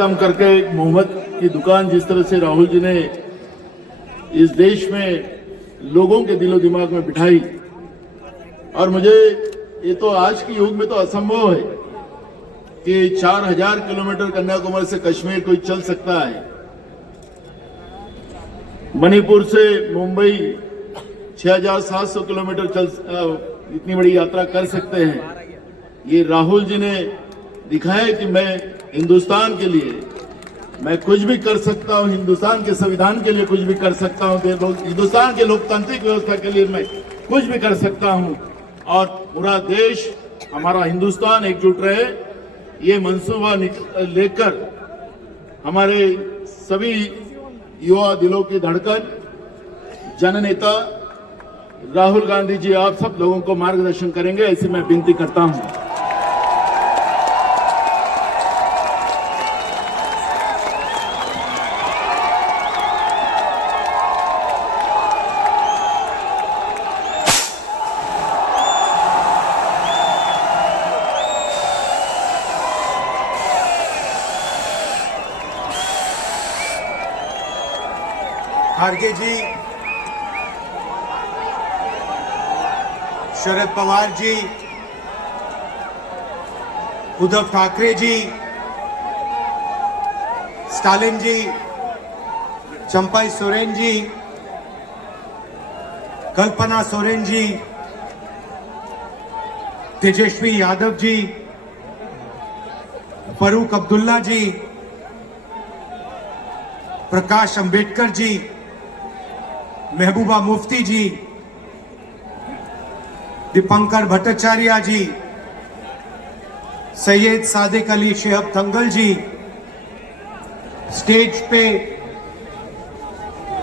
खत्म करके मोहम्मद की दुकान जिस तरह से राहुल जी ने इस देश में लोगों के दिलो दिमाग में बिठाई, और मुझे ये तो आज के युग में तो असंभव है कि 4000 किलोमीटर कन्याकुमारी से कश्मीर कोई चल सकता है। मणिपुर से मुंबई 6700 किलोमीटर इतनी बड़ी यात्रा कर सकते हैं। ये राहुल जी ने दिखाया कि मैं हिंदुस्तान के लिए मैं कुछ भी कर सकता हूं, हिंदुस्तान के संविधान के लिए कुछ भी कर सकता हूं, हिंदुस्तान के लोकतांत्रिक व्यवस्था के लिए मैं कुछ भी कर सकता हूं, और पूरा देश हमारा हिंदुस्तान एकजुट रहे, ये मंसूबा लेकर हमारे सभी युवा दिलों की धड़कन जननेता राहुल गांधी जी आप सब लोगों को मार्गदर्शन करेंगे, ऐसी मैं विनती करता हूं। खड़गे जी, शरद पवार जी, उद्धव ठाकरे जी, स्टालिन जी, चंपाई सोरेन जी, कल्पना सोरेन जी, तेजस्वी यादव जी, फारूक अब्दुल्ला जी, प्रकाश अंबेडकर जी, महबूबा मुफ्ती जी, दीपंकर भट्टाचार्य जी, सैयद सादिक अली शेहब थंगल जी, स्टेज पे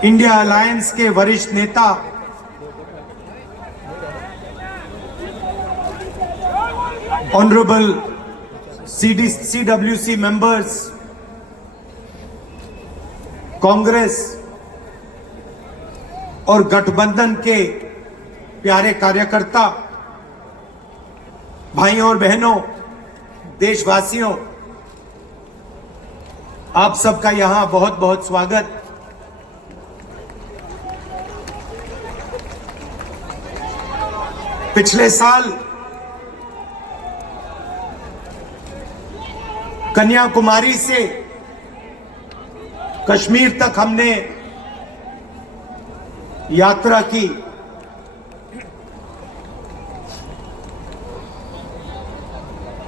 इंडिया अलायंस के वरिष्ठ नेता ऑनरेबल CWC मेंबर्स, कांग्रेस और गठबंधन के प्यारे कार्यकर्ता, भाइयों और बहनों, देशवासियों, आप सबका यहां बहुत बहुत स्वागत। पिछले साल कन्याकुमारी से कश्मीर तक हमने यात्रा की।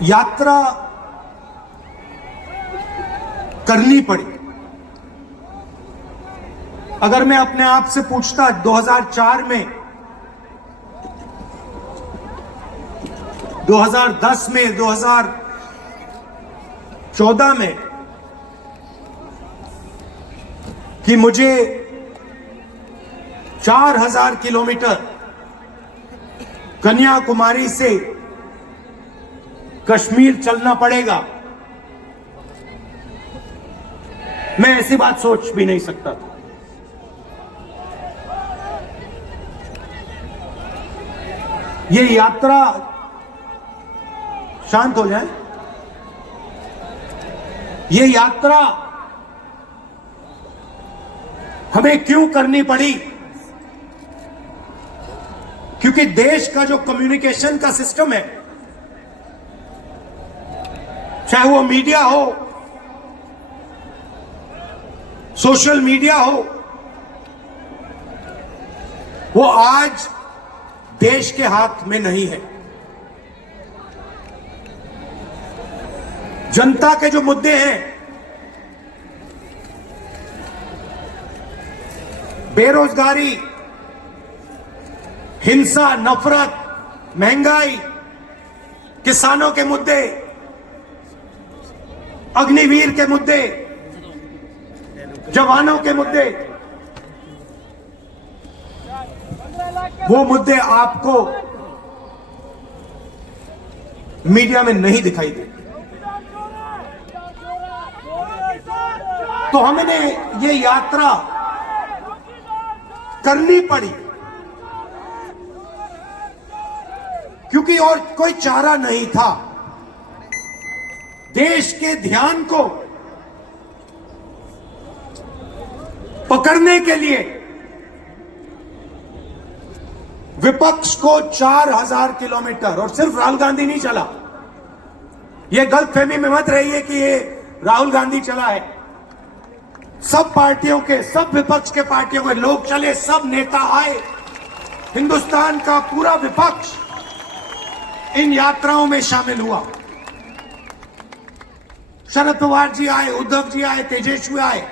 यात्रा करनी पड़ी। अगर मैं अपने आप से पूछता 2004 में, 2010 में, 2014 में कि मुझे 4000 किलोमीटर कन्याकुमारी से कश्मीर चलना पड़ेगा, मैं ऐसी बात सोच भी नहीं सकता था। ये यात्रा, शांत हो जाए, ये यात्रा हमें क्यों करनी पड़ी? क्योंकि देश का जो कम्युनिकेशन का सिस्टम है, चाहे वो मीडिया हो, सोशल मीडिया हो, वो आज देश के हाथ में नहीं है। जनता के जो मुद्दे हैं, बेरोजगारी, हिंसा, नफरत, महंगाई, किसानों के मुद्दे, अग्निवीर के मुद्दे, जवानों के मुद्दे, वो मुद्दे आपको मीडिया में नहीं दिखाई देते। तो हमने ये यात्रा करनी पड़ी क्योंकि और कोई चारा नहीं था। देश के ध्यान को पकड़ने के लिए विपक्ष को 4000 किलोमीटर, और सिर्फ राहुल गांधी नहीं चला, यह गलतफहमी में मत रहिए कि ये राहुल गांधी चला है। सब पार्टियों के, सब विपक्ष के पार्टियों के लोग चले, सब नेता आए, हिंदुस्तान का पूरा विपक्ष इन यात्राओं में शामिल हुआ। शरद पवार जी आए, उद्धव जी आए, तेजस्वी आए।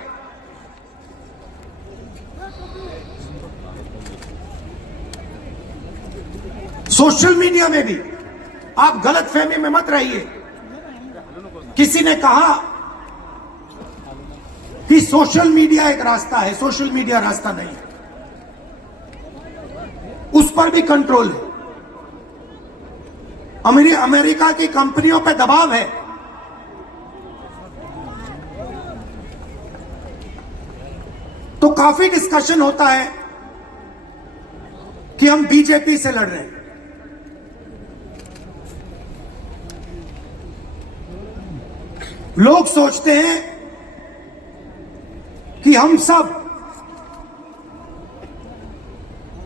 सोशल मीडिया में भी आप गलतफहमी में मत रहिए। किसी ने कहा कि सोशल मीडिया एक रास्ता है, सोशल मीडिया रास्ता नहीं है, उस पर भी कंट्रोल है। अमेरिका की कंपनियों पर दबाव है। तो काफी डिस्कशन होता है कि हम बीजेपी से लड़ रहे हैं। लोग सोचते हैं कि हम सब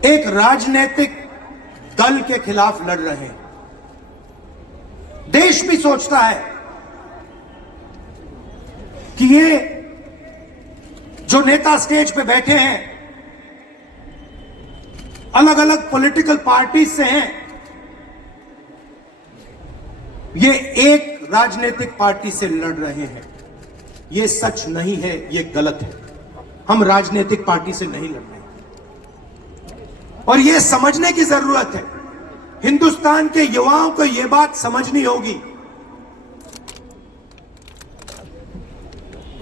एक राजनीतिक दल के खिलाफ लड़ रहे हैं। देश भी सोचता है कि ये जो नेता स्टेज पे बैठे हैं अलग अलग पॉलिटिकल पार्टी से हैं, ये एक राजनीतिक पार्टी से लड़ रहे हैं। ये सच नहीं है, ये गलत है। हम राजनीतिक पार्टी से नहीं लड़ रहे हैं और ये समझने की जरूरत है। हिंदुस्तान के युवाओं को यह बात समझनी होगी।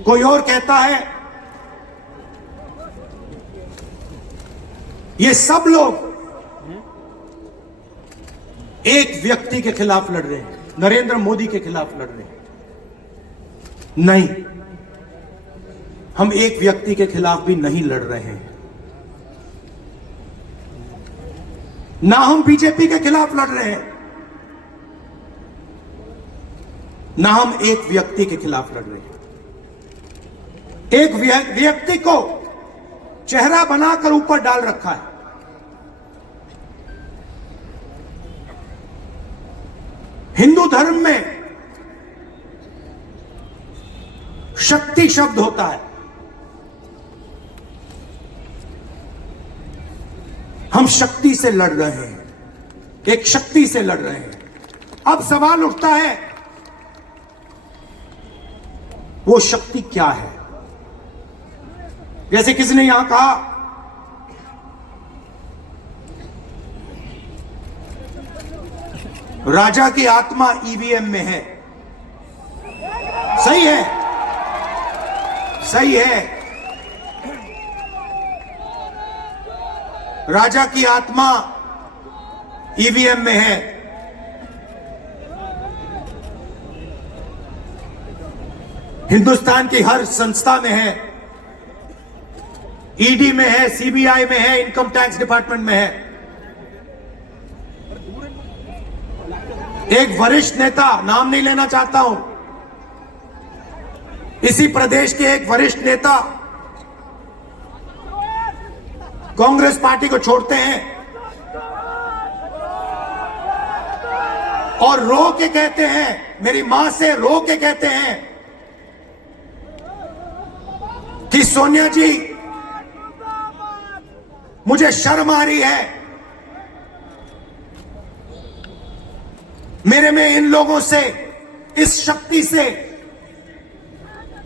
कोई और कहता है ये सब लोग एक व्यक्ति के खिलाफ लड़ रहे हैं, नरेंद्र मोदी के खिलाफ लड़ रहे हैं। नहीं, हम एक व्यक्ति के खिलाफ भी नहीं लड़ रहे हैं, ना हम बीजेपी के खिलाफ लड़ रहे हैं, ना हम एक व्यक्ति के खिलाफ लड़ रहे हैं। एक व्यक्ति को चेहरा बनाकर ऊपर डाल रखा है। हिंदू धर्म में शक्ति शब्द होता है। हम शक्ति से लड़ रहे हैं, एक शक्ति से लड़ रहे हैं। अब सवाल उठता है वो शक्ति क्या है? जैसे किसी ने यहां कहा राजा की आत्मा ईवीएम में है। सही है, सही है। राजा की आत्मा ईवीएम में है। हिंदुस्तान की हर संस्था में है, ईडी में है, सीबीआई में है, इनकम टैक्स डिपार्टमेंट में है। एक वरिष्ठ नेता, नाम नहीं लेना चाहता हूं, इसी प्रदेश के एक वरिष्ठ नेता कांग्रेस पार्टी को छोड़ते हैं और रो के कहते हैं, मेरी मां से रो के कहते हैं कि सोनिया जी मुझे शर्म आ रही है, मेरे में इन लोगों से, इस शक्ति से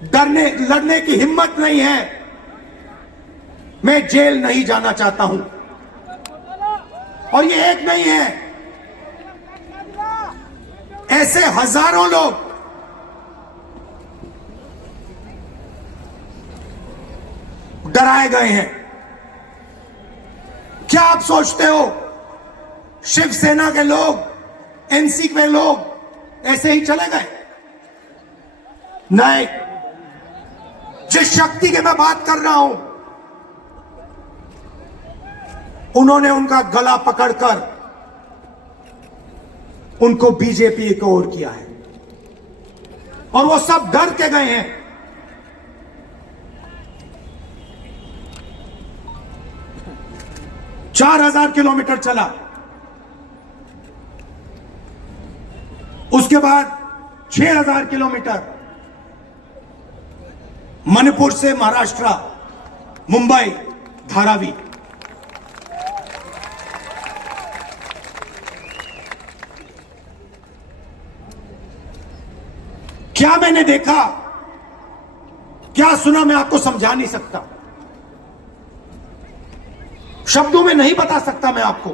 लड़ने की हिम्मत नहीं है, मैं जेल नहीं जाना चाहता हूं। और ये एक नहीं है, ऐसे हजारों लोग डराए गए हैं। क्या आप सोचते हो शिवसेना के लोग, एनसी के लोग ऐसे ही चले गए? नहीं, जिस शक्ति की मैं बात कर रहा हूं, उन्होंने उनका गला पकड़कर उनको बीजेपी की ओर किया है और वो सब डर के गए हैं। 4,000 किलोमीटर चला। उसके बाद 6,000 किलोमीटर मणिपुर से महाराष्ट्र, मुंबई, धारावी। क्या मैंने देखा, क्या सुना, मैं आपको समझा नहीं सकता, शब्दों में नहीं बता सकता मैं आपको।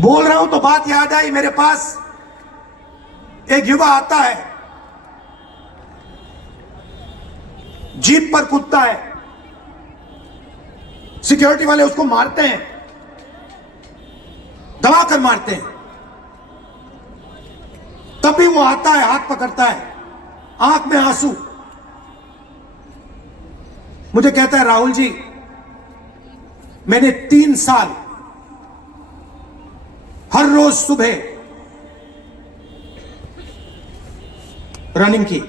बोल रहा हूं तो बात याद आई, मेरे पास एक युवा आता है, जीप पर कूदता है, सिक्योरिटी वाले उसको मारते हैं, दबाकर मारते हैं, तब भी वो आता है, हाथ पकड़ता है, आंख में आंसू, मुझे कहता है राहुल जी, मैंने 3 साल हर रोज सुबह रनिंग की,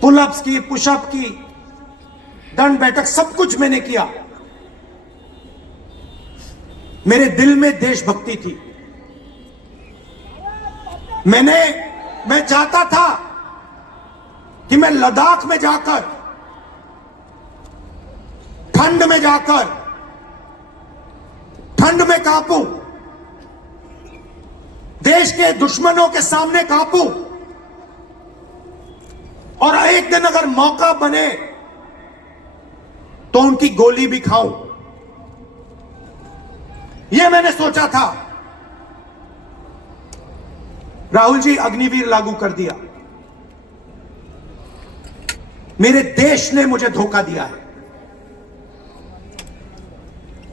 पुलअप्स की, पुशअप की, दंड बैठक, सब कुछ मैंने किया। मेरे दिल में देशभक्ति थी। मैं चाहता था कि मैं लद्दाख में जाकर, ठंड में जाकर, ठंड में कांपूं, देश के दुश्मनों के सामने कांपूं, और एक दिन अगर मौका बने तो उनकी गोली भी खाऊं। यह मैंने सोचा था। राहुल जी, अग्निवीर लागू कर दिया। मेरे देश ने मुझे धोखा दिया है।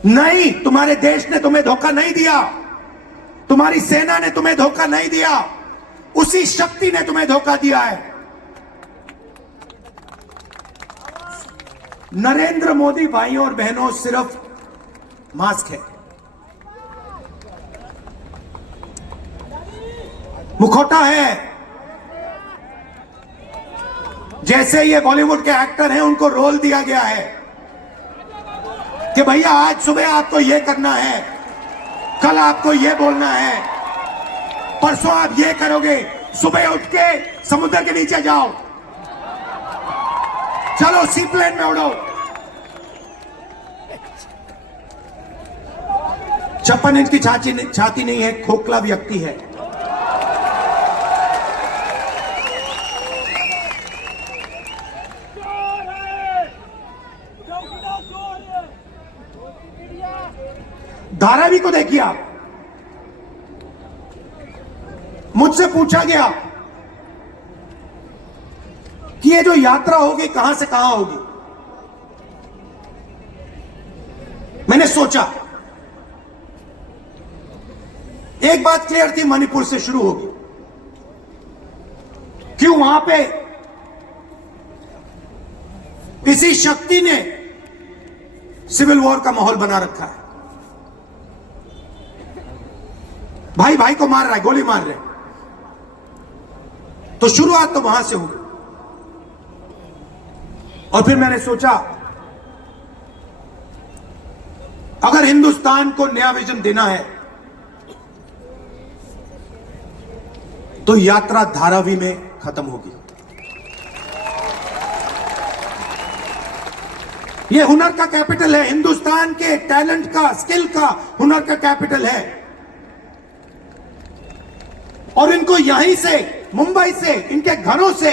नहीं, तुम्हारे देश ने तुम्हें धोखा नहीं दिया, तुम्हारी सेना ने तुम्हें धोखा नहीं दिया, उसी शक्ति ने तुम्हें धोखा दिया है। नरेंद्र मोदी भाइयों और बहनों सिर्फ मास्क है, मुखौटा है। जैसे ये बॉलीवुड के एक्टर हैं, उनको रोल दिया गया है कि भैया आज सुबह आपको ये करना है, कल आपको ये बोलना है, परसों आप ये करोगे, सुबह उठ के समुद्र के नीचे जाओ, चलो सी प्लेन में उड़ो। 56 इंच की छाती नहीं है, खोखला व्यक्ति है। धारावी को देखिए आप, मुझसे पूछा गया कि ये जो यात्रा होगी कहां से कहां होगी। मैंने सोचा, एक बात क्लियर थी, मणिपुर से शुरू होगी। क्यों? वहां पे इसी शक्ति ने सिविल वॉर का माहौल बना रखा है। भाई भाई को मार रहा है, गोली मार रहे, तो शुरुआत तो वहां से होगी। और फिर मैंने सोचा, अगर हिंदुस्तान को नया विजन देना है तो यात्रा धारावी में खत्म होगी। यह हुनर का कैपिटल है, हिंदुस्तान के टैलेंट का, स्किल का, हुनर का कैपिटल है। और इनको यहीं से, मुंबई से, इनके घरों से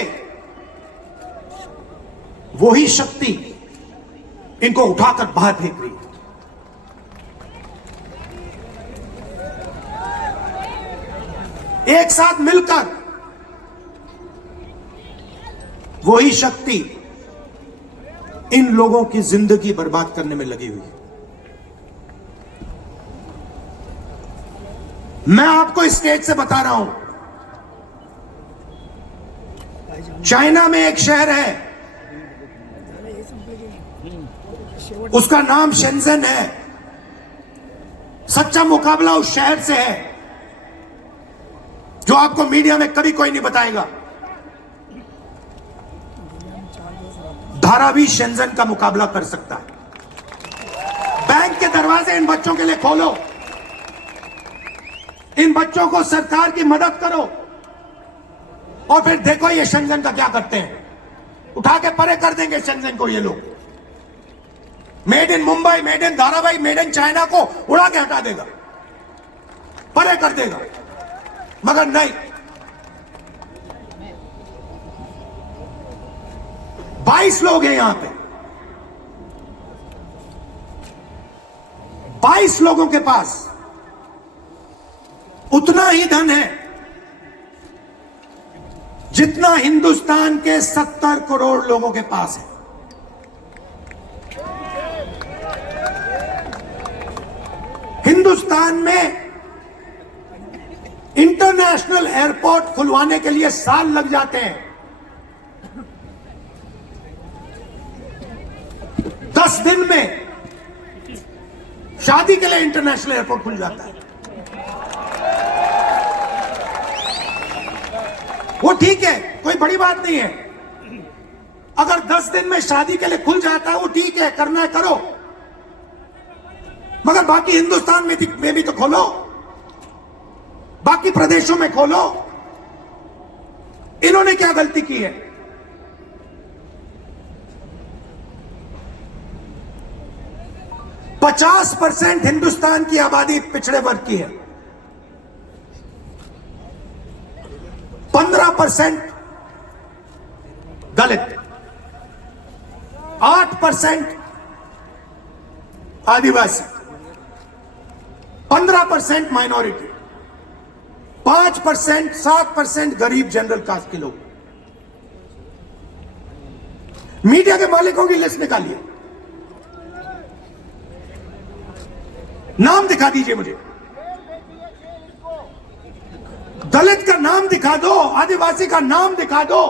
वही शक्ति इनको उठाकर बाहर फेंक रही है। एक साथ मिलकर वही शक्ति इन लोगों की जिंदगी बर्बाद करने में लगी हुई है। मैं आपको इस स्टेज से बता रहा हूं, चाइना में एक शहर है, उसका नाम शेंजन है। सच्चा मुकाबला उस शहर से है जो आपको मीडिया में कभी कोई नहीं बताएगा। धारावी शेंजन का मुकाबला कर सकता है। बैंक के दरवाजे इन बच्चों के लिए खोलो, इन बच्चों को सरकार की मदद करो और फिर देखो ये शेंजन का क्या करते हैं। उठा के परे कर देंगे शेंजन को ये लोग। Made in Mumbai, made in Dharavi, made in China को उड़ा के हटा देगा, परे कर देगा। मगर नहीं, 22 लोग हैं यहां पे, 22 लोगों के पास उतना ही धन है जितना हिंदुस्तान के 70 करोड़ लोगों के पास है। हिंदुस्तान में इंटरनेशनल एयरपोर्ट खुलवाने के लिए साल लग जाते हैं। 10 दिन में शादी के लिए इंटरनेशनल एयरपोर्ट खुल जाता है। वो ठीक है, कोई बड़ी बात नहीं है। अगर 10 दिन में शादी के लिए खुल जाता है वो ठीक है, करना है करो, मगर बाकी हिंदुस्तान में भी तो खोलो, बाकी प्रदेशों में खोलो। इन्होंने क्या गलती की है? पचास 50% हिंदुस्तान की आबादी पिछड़े वर्ग की है, 15% दलित, 8% आदिवासी, 15% माइनॉरिटी, 5% 7% गरीब जनरल कास्ट के लोग। मीडिया के मालिकों की लिस्ट निकालिए, नाम दिखा दीजिए मुझे। दलित का नाम दिखा दो, आदिवासी का नाम दिखा दो,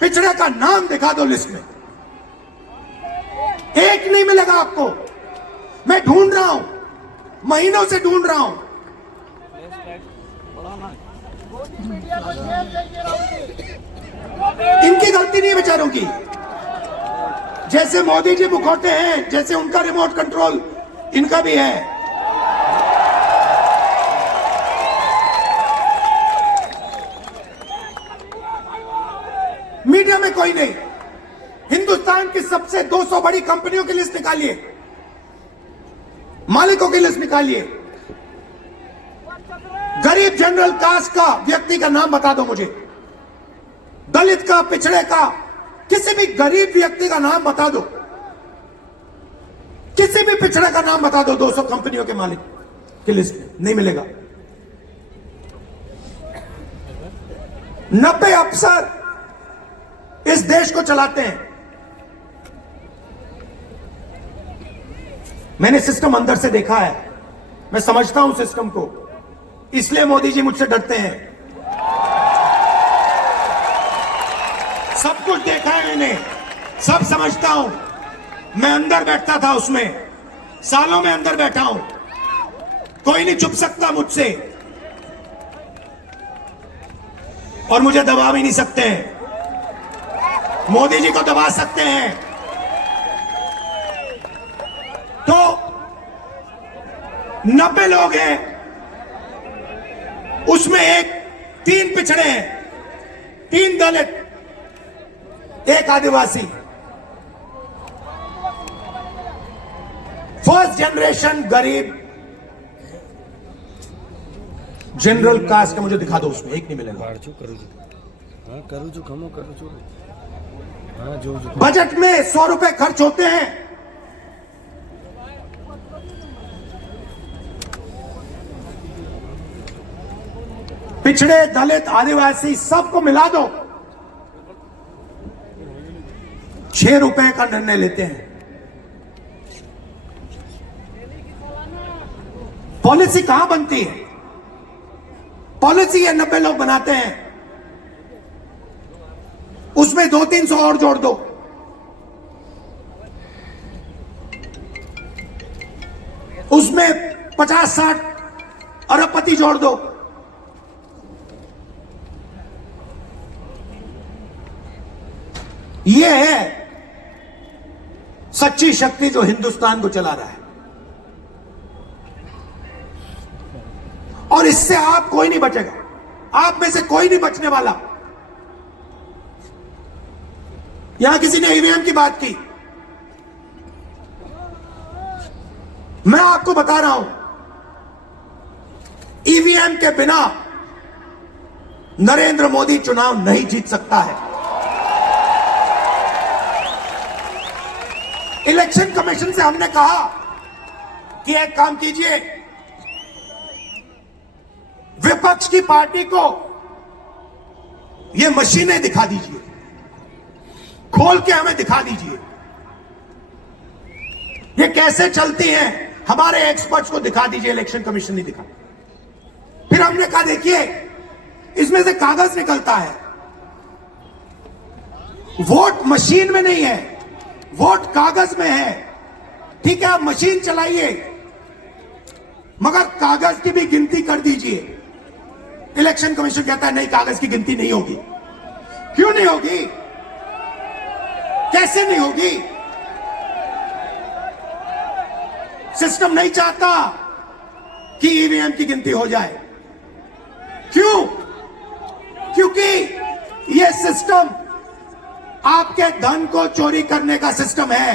पिछड़े का नाम दिखा दो लिस्ट में। एक नहीं मिलेगा आपको। मैं ढूंढ रहा हूं, महीनों से ढूंढ रहा हूं। इनकी गलती नहीं है बेचारों की। जैसे मोदी जी मुखौटे हैं, जैसे उनका रिमोट कंट्रोल इनका भी है। मीडिया में कोई नहीं। हिंदुस्तान की सबसे 200 बड़ी कंपनियों की लिस्ट निकालिए, मालिकों की लिस्ट निकालिए। गरीब जनरल कास्ट का व्यक्ति का नाम बता दो मुझे, दलित का, पिछड़े का, किसी भी गरीब व्यक्ति का नाम बता दो, किसी भी पिछड़े का नाम बता दो 200 कंपनियों के मालिक की लिस्ट में। नहीं मिलेगा। 90 अफसर इस देश को चलाते हैं। मैंने सिस्टम अंदर से देखा है, मैं समझता हूं सिस्टम को, इसलिए मोदी जी मुझसे डरते हैं। सब कुछ देखा है मैंने, सब समझता हूं। मैं अंदर बैठता था उसमें, सालों में अंदर बैठा हूं। कोई नहीं छुप सकता मुझसे और मुझे दबा भी नहीं सकते हैं। मोदी जी को दबा सकते हैं तो 90 लोग हैं, उसमें 3 पिछड़े हैं, 3 दलित, 1 आदिवासी। फर्स्ट जनरेशन गरीब जनरल कास्ट का मुझे दिखा दो, उसमें एक नहीं मिलेगा। बजट में 100 रुपए खर्च होते हैं, पिछड़े, दलित, आदिवासी सबको मिला दो, 6 रुपए का निर्णय लेते हैं। पॉलिसी कहां बनती है? पॉलिसी ये 90 लोग बनाते हैं, उसमें 200-300 और जोड़ दो। उसमें 50-60 अरबपति जोड़ दो। ये है सच्ची शक्ति जो हिंदुस्तान को चला रहा है। और इससे आप कोई नहीं बचेगा, आप में से कोई नहीं बचने वाला। यहां किसी ने ईवीएम की बात की, मैं आपको बता रहा हूं, ईवीएम के बिना नरेंद्र मोदी चुनाव नहीं जीत सकता है। इलेक्शन कमीशन से हमने कहा कि एक काम कीजिए, विपक्ष की पार्टी को ये मशीनें दिखा दीजिए, खोल के हमें दिखा दीजिए ये कैसे चलती हैं, हमारे एक्सपर्ट्स को दिखा दीजिए। इलेक्शन कमीशन नहीं दिखा। फिर हमने कहा देखिए इसमें से कागज निकलता है, वोट मशीन में नहीं है, वोट कागज में है। ठीक है, आप मशीन चलाइए मगर कागज की भी गिनती कर दीजिए। इलेक्शन कमीशन कहता है नहीं, कागज की गिनती नहीं होगी। क्यों नहीं होगी? कैसे नहीं होगी? सिस्टम नहीं चाहता कि ईवीएम की गिनती हो जाए। क्यों? क्योंकि यह सिस्टम आपके धन को चोरी करने का सिस्टम है।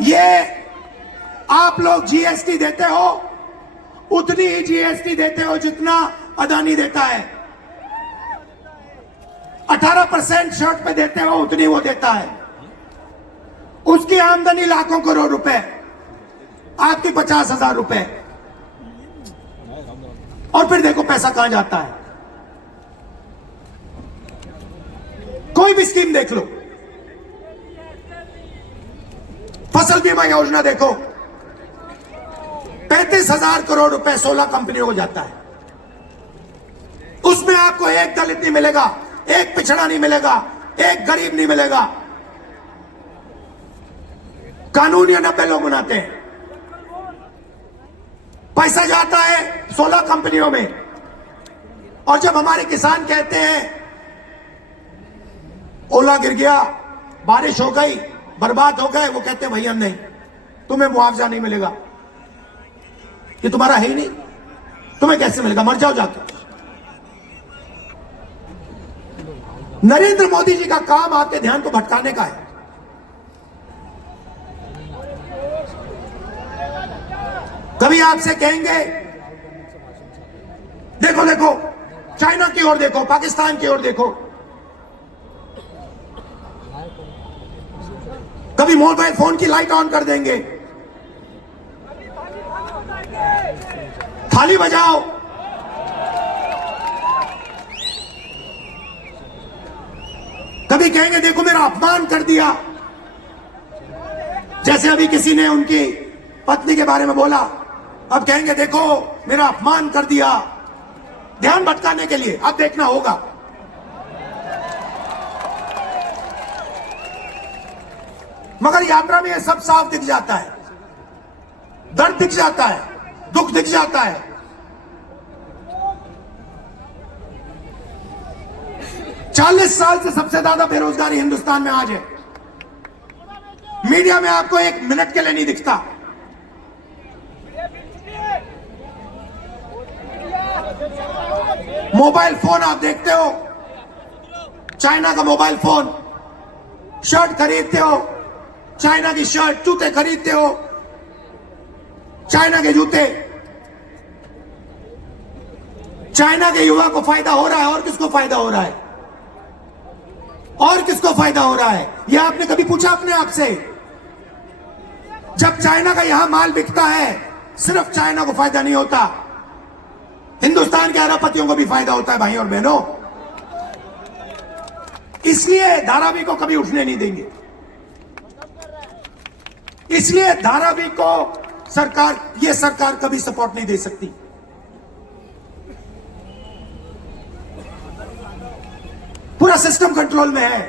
यह आप लोग जीएसटी देते हो, उतनी ही जीएसटी देते हो जितना अदानी देता है। 18% शर्ट पे देते हो, उतनी वो देता है। उसकी आमदनी लाखों करोड़ रुपए, आपकी 50,000 रुपए। और फिर देखो पैसा कहां जाता है। कोई भी स्कीम देख लो, फसल बीमा योजना देखो, 35,000 करोड़ रुपए 16 कंपनियों को जाता है। उसमें आपको एक दलित नहीं मिलेगा, एक पिछड़ा नहीं मिलेगा, एक गरीब नहीं मिलेगा। कानून ये 90 लोग बनाते हैं। पैसा जाता है 16 कंपनियों में। और जब हमारे किसान कहते हैं ओला गिर गया, बारिश हो गई, बर्बाद हो गए, वो कहते हैं भैया नहीं, तुम्हें मुआवजा नहीं मिलेगा, ये तुम्हारा है ही नहीं, तुम्हें कैसे मिलेगा, मर जाओ जाके। नरेंद्र मोदी जी का काम आपके ध्यान को भटकाने का है। कभी आपसे कहेंगे देखो देखो चाइना की ओर देखो, पाकिस्तान की ओर देखो। कभी मोबाइल फोन की लाइट ऑन कर देंगे, थाली बजाओ। कभी कहेंगे देखो मेरा अपमान कर दिया, जैसे अभी किसी ने उनकी पत्नी के बारे में बोला, अब कहेंगे देखो मेरा अपमान कर दिया, ध्यान भटकाने के लिए। अब देखना होगा। मगर यात्रा में यह सब साफ दिख जाता है, दर्द दिख जाता है, दुख दिख जाता है। चालीस साल से सबसे ज्यादा बेरोजगारी हिंदुस्तान में आज है। मीडिया में आपको एक मिनट के लिए नहीं दिखता। मोबाइल फोन आप देखते हो, चाइना का मोबाइल फोन, शर्ट खरीदते हो, चाइना की शर्ट, जूते खरीदते हो, चाइना के जूते। चाइना के युवा को फायदा हो रहा है, और किसको फायदा हो रहा है? और किसको फायदा हो रहा है? यह आपने कभी पूछा अपने आप से? जब चाइना का यहां माल बिकता है, सिर्फ चाइना को फायदा नहीं होता, हिंदुस्तान के अरबपतियों को भी फायदा होता है भाई और बहनों। इसलिए धारावी को कभी उठने नहीं देंगे। इसलिए धारावी को यह सरकार कभी सपोर्ट नहीं दे सकती। पूरा सिस्टम कंट्रोल में है।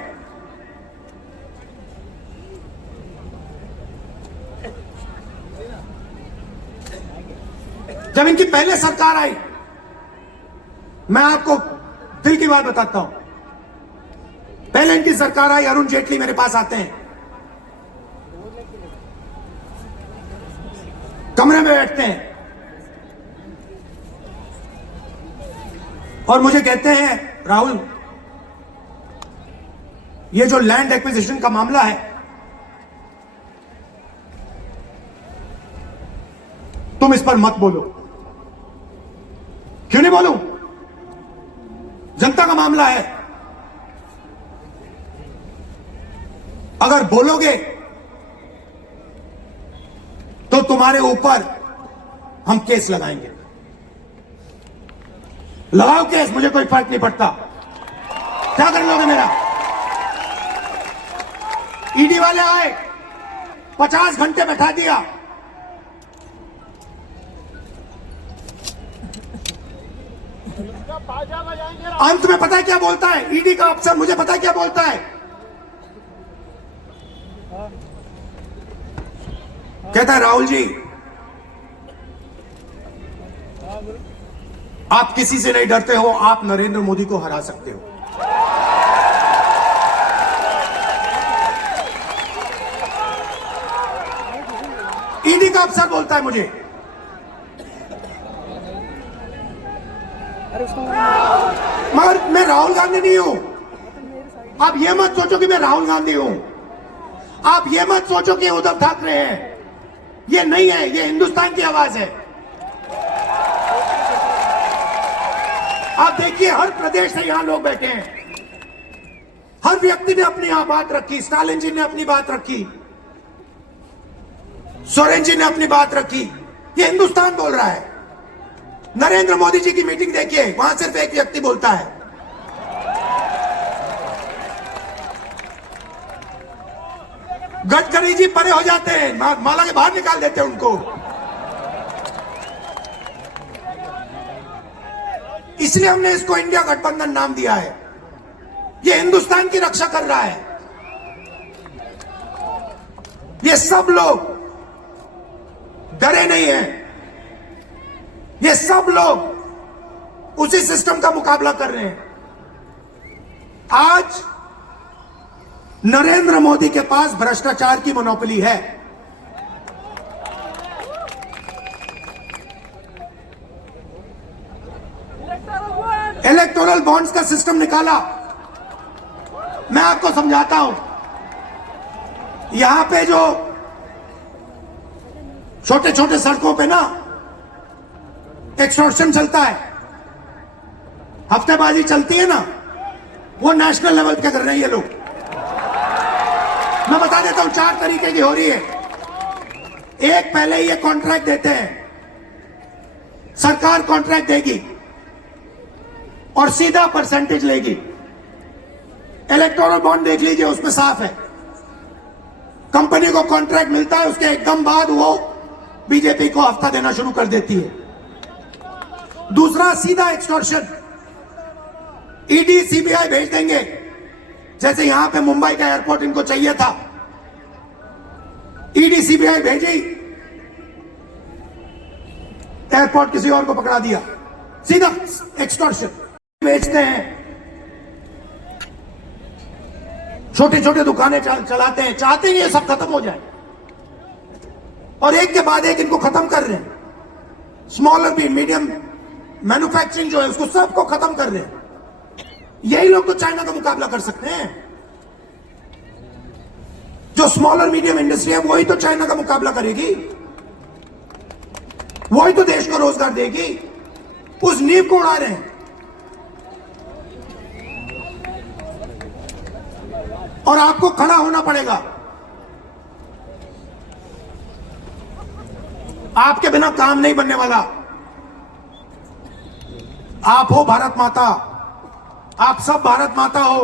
जब इनकी पहले सरकार आई, मैं आपको दिल की बात बताता हूं, पहले इनकी सरकार आई, अरुण जेटली मेरे पास आते हैं, कमरे में बैठते हैं और मुझे कहते हैं, राहुल, ये जो लैंड एक्विजिशन का मामला है, तुम इस पर मत बोलो। क्यों नहीं बोलूं? जनता का मामला है। अगर बोलोगे तो तुम्हारे ऊपर हम केस लगाएंगे। लगाओ केस, मुझे कोई फर्क नहीं पड़ता। क्या कर लोगे मेरा? ईडी वाले आए, 50 घंटे बैठा दिया। अंत में पता है क्या बोलता है ईडी का अफसर? मुझे पता है क्या बोलता है? कहता है, राहुल जी, आप किसी से नहीं डरते हो, आप नरेंद्र मोदी को हरा सकते हो। ईडी का अफसर बोलता है मुझे। मगर मैं राहुल गांधी नहीं हूं। आप ये मत सोचो कि मैं राहुल गांधी हूं। आप ये मत सोचो कि उद्धव ठाकरे हैं। ये नहीं है, ये हिंदुस्तान की आवाज है। आप देखिए, हर प्रदेश से यहां लोग बैठे हैं। हर व्यक्ति ने अपनी यहां बात रखी। स्टालिन जी ने अपनी बात रखी, सोरेन जी ने अपनी बात रखी। ये हिंदुस्तान बोल रहा है। नरेंद्र मोदी जी की मीटिंग देखिए, वहां सिर्फ एक व्यक्ति बोलता है। गडकरी जी परे हो जाते हैं, माला के बाहर निकाल देते हैं उनको। इसलिए हमने इसको इंडिया गठबंधन नाम दिया है। ये हिंदुस्तान की रक्षा कर रहा है। ये सब लोग डरे नहीं हैं। ये सब लोग उसी सिस्टम का मुकाबला कर रहे हैं। आज नरेंद्र मोदी के पास भ्रष्टाचार की मोनोपोली है। इलेक्टोरल बॉन्ड्स का सिस्टम निकाला। मैं आपको समझाता हूं। यहां पे जो छोटे छोटे सड़कों पे ना एक्सटॉर्शन चलता है, हफ्तेबाजी चलती है ना, वो नेशनल लेवल पे कर रहे हैं ये लोग। मैं बता देता हूं, 4 तरीके की हो रही है। एक, पहले ये कॉन्ट्रैक्ट देते हैं, सरकार कॉन्ट्रैक्ट देगी और सीधा परसेंटेज लेगी। इलेक्टोरल बॉन्ड देख लीजिए, उसमें साफ है। कंपनी को कॉन्ट्रैक्ट मिलता है, उसके एकदम बाद वो बीजेपी को हफ्ता देना शुरू कर देती है। दूसरा, सीधा एक्सटॉर्शन। ईडी सीबीआई भेज देंगे। जैसे यहां पे मुंबई का एयरपोर्ट इनको चाहिए था, ईडी सीबीआई भेजी, एयरपोर्ट किसी और को पकड़ा दिया। सीधा एक्सटॉर्शन बेचते हैं। छोटे छोटे दुकानें चलाते हैं, चाहते हैं ये सब खत्म हो जाए, और एक के बाद एक इनको खत्म कर रहे हैं। स्मॉलर भी, मीडियम मैन्युफैक्चरिंग जो है उसको सबको खत्म कर रहे हैं। यही लोग तो चाइना का मुकाबला कर सकते हैं। जो स्मॉलर मीडियम इंडस्ट्री है वही तो चाइना का मुकाबला करेगी, वही तो देश को रोजगार देगी। उस नींव को उड़ा रहे हैं। और आपको खड़ा होना पड़ेगा। आपके बिना काम नहीं बनने वाला। आप हो भारत माता, आप सब भारत माता हो,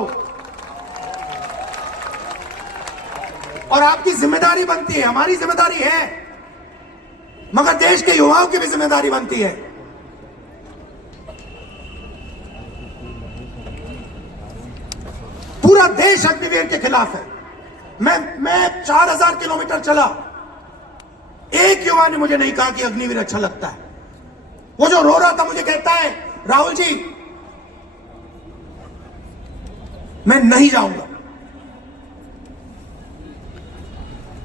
और आपकी जिम्मेदारी बनती है, हमारी जिम्मेदारी है, मगर देश के युवाओं की भी जिम्मेदारी बनती है। पूरा देश अग्निवीर के खिलाफ है। मैं 4000 किलोमीटर चला, एक युवा ने मुझे नहीं कहा कि अग्निवीर अच्छा लगता है। वो जो रो रहा था मुझे कहता है, राहुल जी मैं नहीं जाऊंगा,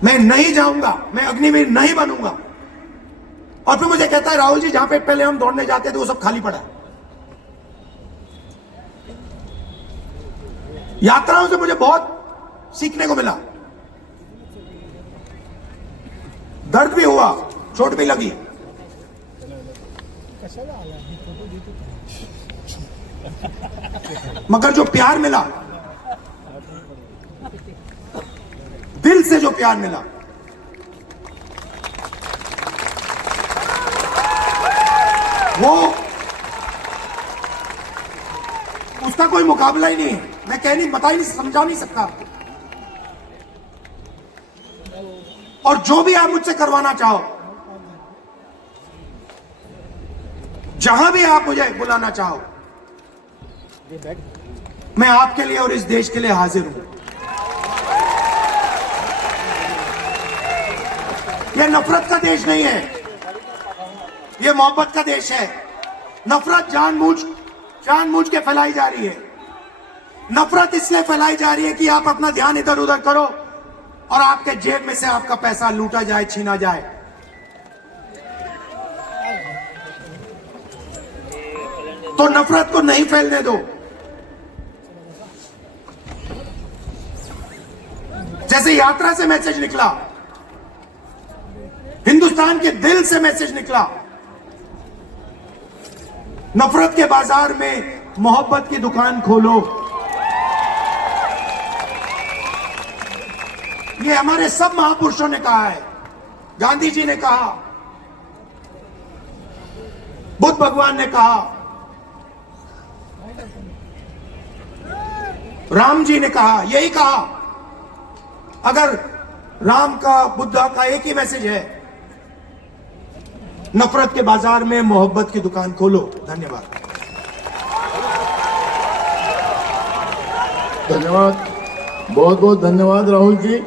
मैं नहीं जाऊंगा, मैं अग्निवीर नहीं बनूंगा। और फिर मुझे कहता है राहुल जी जहां पे पहले हम दौड़ने जाते थे वो सब खाली पड़ा है। यात्राओं से मुझे बहुत सीखने को मिला, दर्द भी हुआ, चोट भी लगी, मगर जो प्यार मिला, दिल से जो प्यार मिला, वो उसका कोई मुकाबला ही नहीं है। मैं कह नहीं, बता ही नहीं, समझा नहीं सकता आपको। और जो भी आप मुझसे करवाना चाहो, जहां भी आप मुझे बुलाना चाहो, मैं आपके लिए और इस देश के लिए हाजिर हूं। यह नफरत का देश नहीं है, यह मोहब्बत का देश है। नफरत जानबूझ के फैलाई जा रही है। नफरत इसलिए फैलाई जा रही है कि आप अपना ध्यान इधर उधर करो और आपके जेब में से आपका पैसा लूटा जाए, छीना जाए। तो नफरत को नहीं फैलने दो। जैसे यात्रा से मैसेज निकला, हिंदुस्तान के दिल से मैसेज निकला, नफरत के बाजार में मोहब्बत की दुकान खोलो। ये हमारे सब महापुरुषों ने कहा है। गांधी जी ने कहा, बुद्ध भगवान ने कहा, राम जी ने कहा, यही कहा। अगर राम का, बुद्धा का एक ही मैसेज है, नफरत के बाजार में मोहब्बत की दुकान खोलो। धन्यवाद। धन्यवाद, बहुत बहुत धन्यवाद राहुल जी।